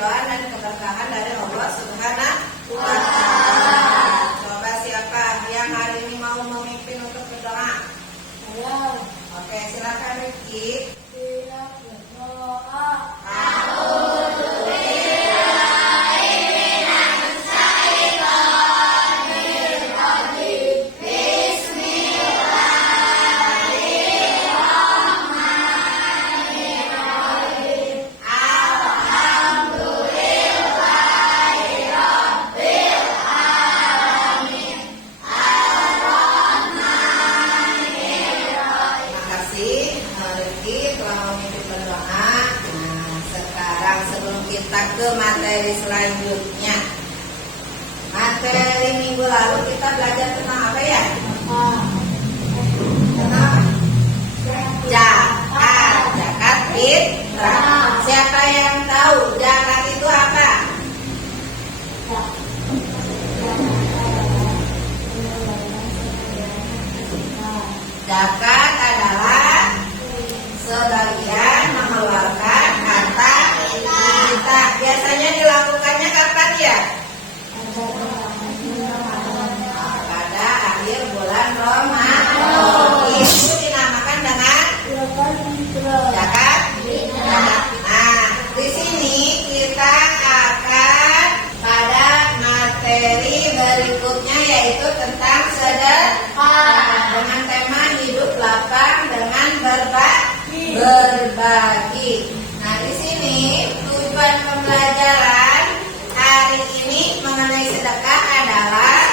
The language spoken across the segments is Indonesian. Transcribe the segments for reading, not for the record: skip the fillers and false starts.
keridhaan dan keberkahan dari Allah Subhanahu wa Ta'ala. Coba siapa yang hari ini mau memimpin untuk berdoa? Saya. Oke, silakan Rifki. Tidak berdoa. Kita ke materi selanjutnya. Materi minggu lalu kita belajar tentang apa ya? Tentang zakat fitrah. Siapa yang tahu zakat itu apa? Zakat adalah sebagian mengeluarkan harta kita. Biasanya dilakukannya kapan ya? Pada akhir bulan Ramadan. Itu dinamakan dengan zakat. Nah, di sini kita akan pada materi berikutnya yaitu tentang sedekah dengan tema hidup lapang dengan berbagi. Nah, di sini tujuan pembelajaran hari ini mengenai sedekah adalah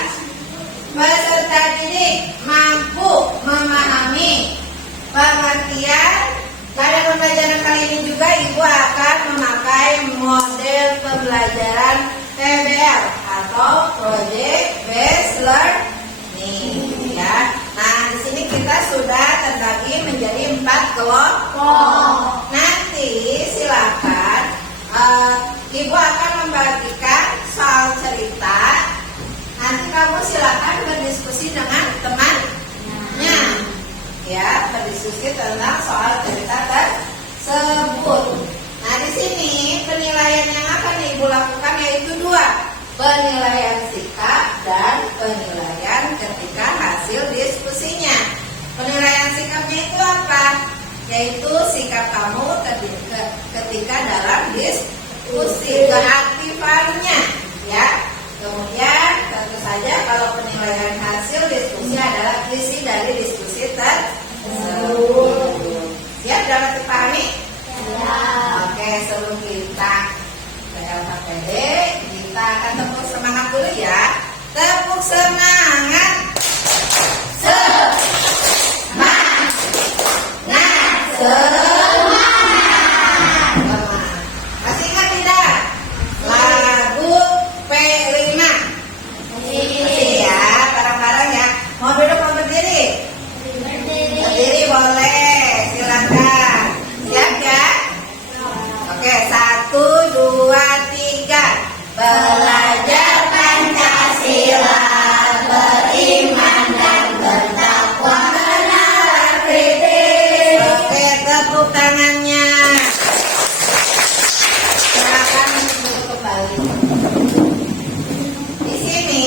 peserta didik mampu memahami pengertian. Pada pembelajaran kali ini juga Ibu akan memakai model pembelajaran PBL atau Project Based Learning ya. Nah, di sini kita sudah terbagi menjadi 4 kelompok. Nanti silakan Ibu akan membagikan soal cerita. Nanti kamu silakan berdiskusi dengan temannya, ya, berdiskusi tentang soal cerita tersebut. Nah, di sini penilaian yang akan Ibu lakukan yaitu 2, penilaian sikap dan penilaian ketika hasil diskusinya. Penilaian sikapnya itu apa? Yaitu sikap kamu ketika dalam diskusi, keaktifannya ya. Kemudian tentu saja kalau penilaian hasil diskusi adalah isi dari diskusi tersebut. Siap dapat dipahami? Ya. Oke, sebelum kita ke LHPD, kita akan tepuk semangat dulu ya. Tepuk semangat. Masih ingat tidak? Lagu P5. Masih ya, bareng-bareng ya. Mau duduk mau berdiri? Berdiri boleh, silakan. Siap ya? Oke, 1, 2, 3. Belajar Pancasila, beriman dan bertakwa, benar kritis. Oke, tepuk tangannya. Silakan duduk kembali. Di sini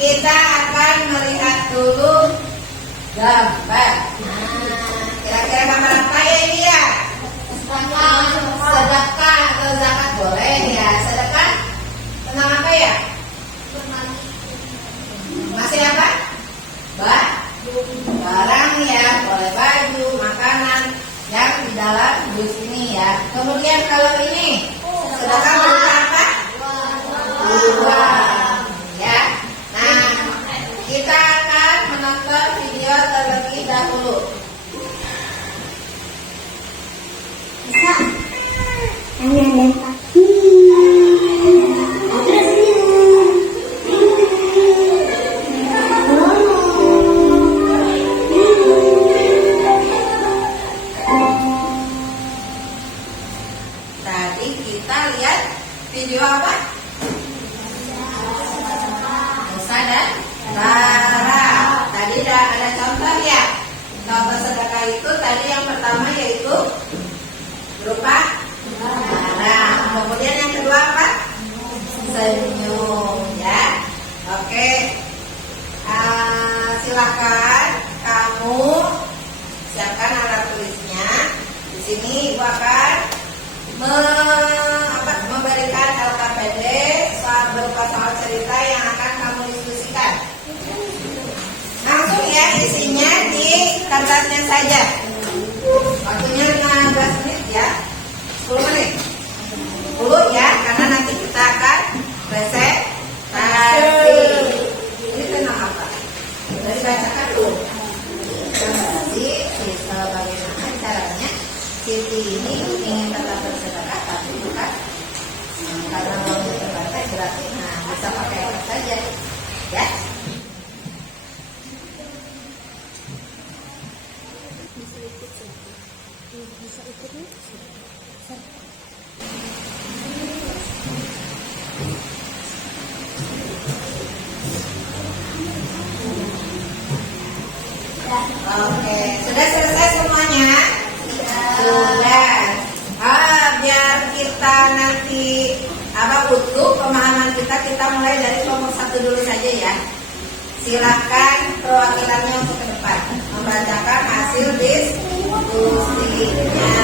kita akan melihat dulu gambar. Kira-kira gambar apa ya ini ya? Sedekah atau zakat boleh ya. Sedekah tentang apa ya? Masih apa? Barang ya, boleh baju, makanan yang di dalam dus ini ya. Kemudian kalau ini sedekah berupa apa? Uang ya. Nah, kita akan menonton video terlebih dahulu. Bisa. Yang kaki. Tadi kita lihat video apa? Musa dan Rara. Tadi ada contoh ya. Contoh sedekah itu tadi yang pertama yaitu berupa barang. Kemudian yang senyum ya. Oke. Silakan kamu siapkan alat tulisnya. Di sini Ibu akan memberikan LKPD berupa soal cerita yang akan kamu diskusikan. Langsung ya, isinya di kertasnya saja. Waktunya 15 menit ya, 10 menit 10 ya, karena nanti kita akan presentasi. Ini tentang apa? Dari bacakan dulu. Presentasi bagaimana caranya Siti ini ingin tetap bersedekah tapi bukan karena uangnya terbatas berarti bisa pakai apa saja ya. Oke, sudah selesai semuanya? Sudah. Biar kita nanti utuh pemahaman kita mulai dari kelompok 1 dulu saja ya. Silakan perwakilannya untuk ke depan membacakan hasil diskusinya.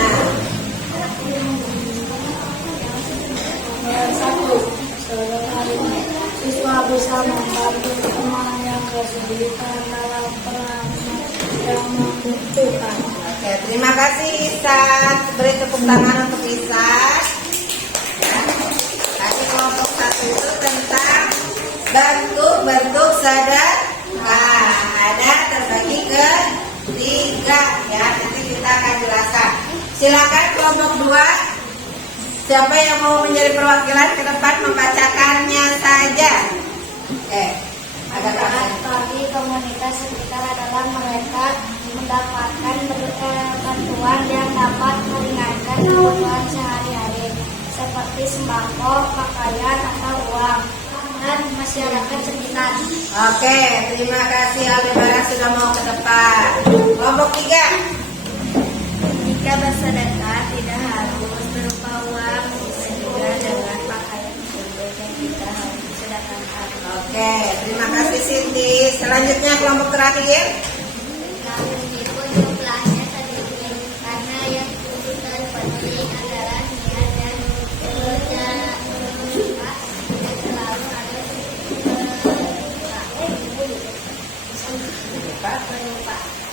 Satu, siswa bisa membantu teman yang kesulitan dalam perannya yang membutuhkan. Oke, terima kasih Isan. Beri tepuk tangan untuk Isan. Ya. Tadi kelompok 1 itu tentang bentuk-bentuk sedekah. Ada terbagi ke 3 ya. Nanti kita akan jelaskan. Silakan kelompok 2. Siapa yang mau menjadi perwakilan ke depan membacakannya saja. Ada Bagi komunitas sekitar adalah mereka mendapatkan bantuan yang dapat meringankan kebutuhan sehari-hari seperti sembako, pakaian atau uang dan masyarakat sekitar. Oke, terima kasih Aldebaran sudah mau ke depan. Kelompok 3. Jika bersedekah tidak harus berupa uang, bisa juga dengan pakaian yang kita harus sedekahkan. Oke, terima kasih Cindy. Selanjutnya kelompok terakhir. Namun meskipun jumlahnya sedikit, karena yang terpenting adalah niat dan kerja keras dan selalu ada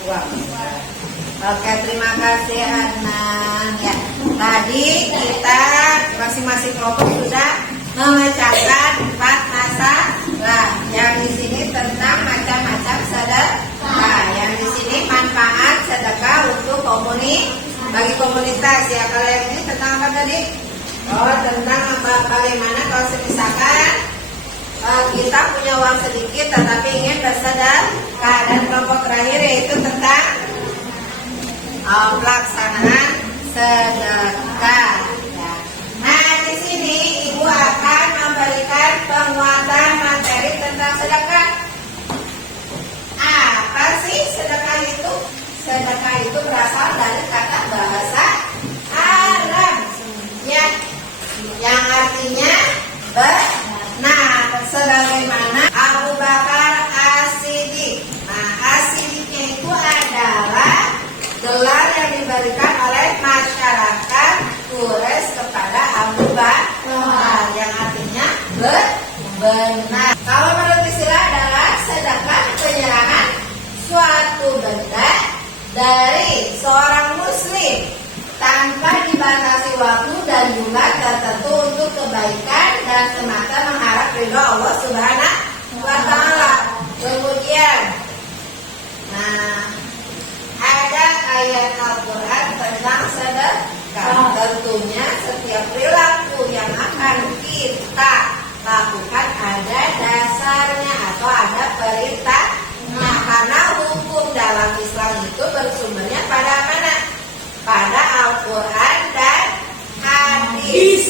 Uang. Oke, terima kasih Adnan. Ya, tadi kita masing-masing kelompok sudah memecahkan 4 masalah. Yang di sini tentang macam-macam sedekah. Yang di sini manfaat sedekah untuk bagi komunitas ya. Kalau yang ini tentang apa tadi? Tentang bagaimana kalau misalkan kita punya uang sedikit tetapi ingin bersedekah. Dan kelompok terakhir yaitu tentang pelaksanaan sedekah. Ya. Nah, di sini Ibu akan memberikan penguatan materi tentang sedekah. Apa sih sedekah itu? Sedekah itu berasal dari kata bahasa Arab ya, yang artinya benar, sebagaimana Abu Bakar As-Siddiq. Nah, As-Siddiqnya itu adalah gelar yang diberikan oleh masyarakat Quraisy kepada Abu Bakar, yang artinya benar. Kalau menurut istilah adalah sedekah penyerahan suatu benda dari seorang muslim tanpa dibatasi waktu dan jumlah tertentu untuk kebaikan dan semata mengharap ridho Allah Subhanahu wa Ta'ala. Kemudian, ada ayat Al-Quran tentang sedekah. Tentunya setiap perilaku yang akan kita lakukan ada dasarnya atau ada perintah. Nah, karena hukum dalam Islam itu bersumbernya pada mana? Pada Al-Quran dan hadis.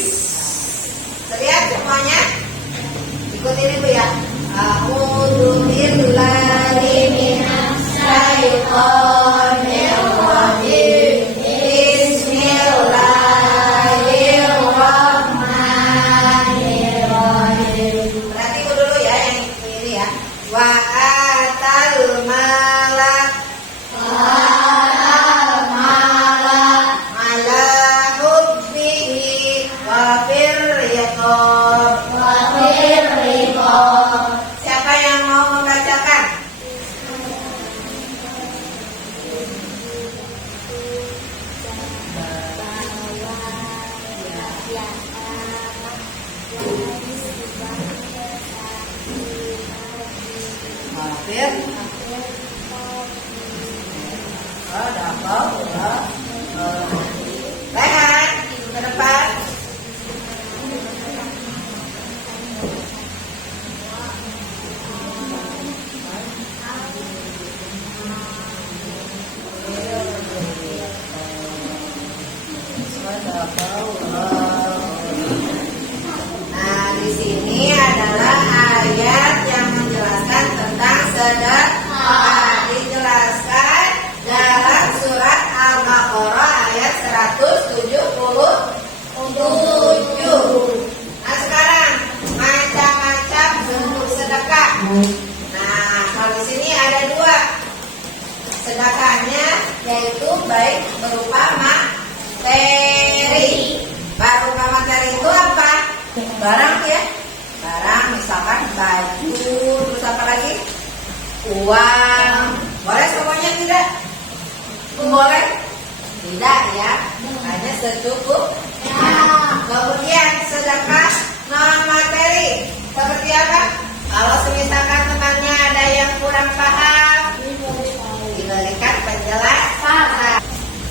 Hampir. Oh, dapat, udah. Rehat, ke depan. Nah, di sini adalah ayat yang menjelaskan tentang sedekah. Dijelaskan dalam surat Al-Baqarah ayat 177. Nah, sekarang macam-macam bentuk sedekah. Nah, kalau di sini ada dua sedekahnya, yaitu baik berupa materi. Berupa materi itu apa? Barang ya, barang misalkan baju, terus apa lagi? Uang. Boleh semuanya tidak? Boleh? Tidak ya, hanya secukupnya. Kemudian sedekah non materi seperti apa? Kalau misalkan temannya ada yang kurang paham, diberikan penjelasan.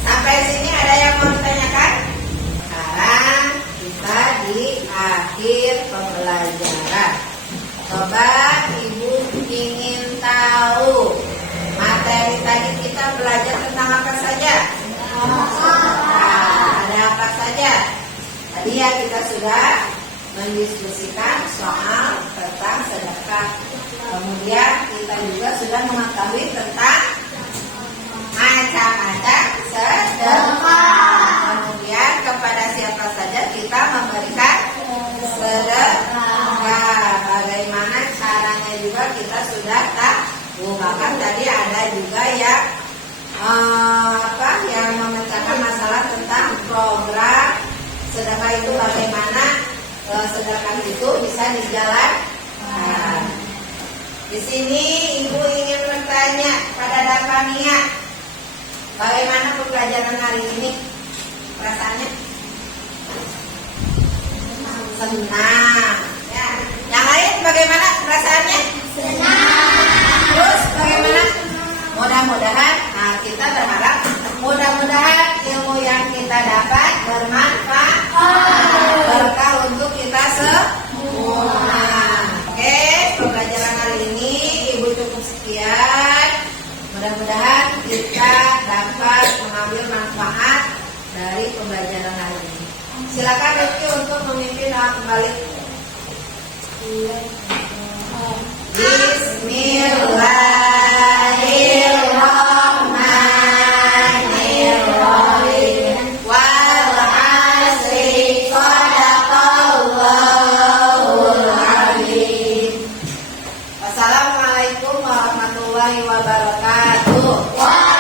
Sampai sini ada yang mau ditanyakan? Sekarang kita di akhir pembelajaran. Coba Ibu ingin tahu materi tadi kita belajar tentang apa saja? Nah, ada apa saja? Tadi ya kita sudah mendiskusikan soal tentang sedekah. Kemudian kita juga sudah mengetahui tentang macam-macam sedekah. Kemudian kepada siapa saja kita memberikan sedekah. Bagaimana caranya juga kita sudah tahu. Bahkan tadi ada juga yang yang memecahkan masalah tentang program sedekah itu, bagaimana sedekah itu bisa dijalankan. Di sini Ibu ingin bertanya pada Davania, bagaimana pembelajaran hari ini? Perasaannya? Senang. Ya. Yang lain bagaimana perasaannya? Senang. Terus bagaimana? Mudah-mudahan, kita berharap mudah-mudahan ilmu yang kita dapat bermanfaat, berkah untuk kita semua. Oke, pembelajaran hari ini Ibu cukup sekian. Mudah-mudahan kita dapat mengambil manfaat dari pembelajaran hari ini. Silakan Rifki untuk memimpin doa kembali. Bismillahirrahmanirrahim. Wal 'asri, shadaqallahul 'azim. Wassalamualaikum warahmatullahi wabarakatuh.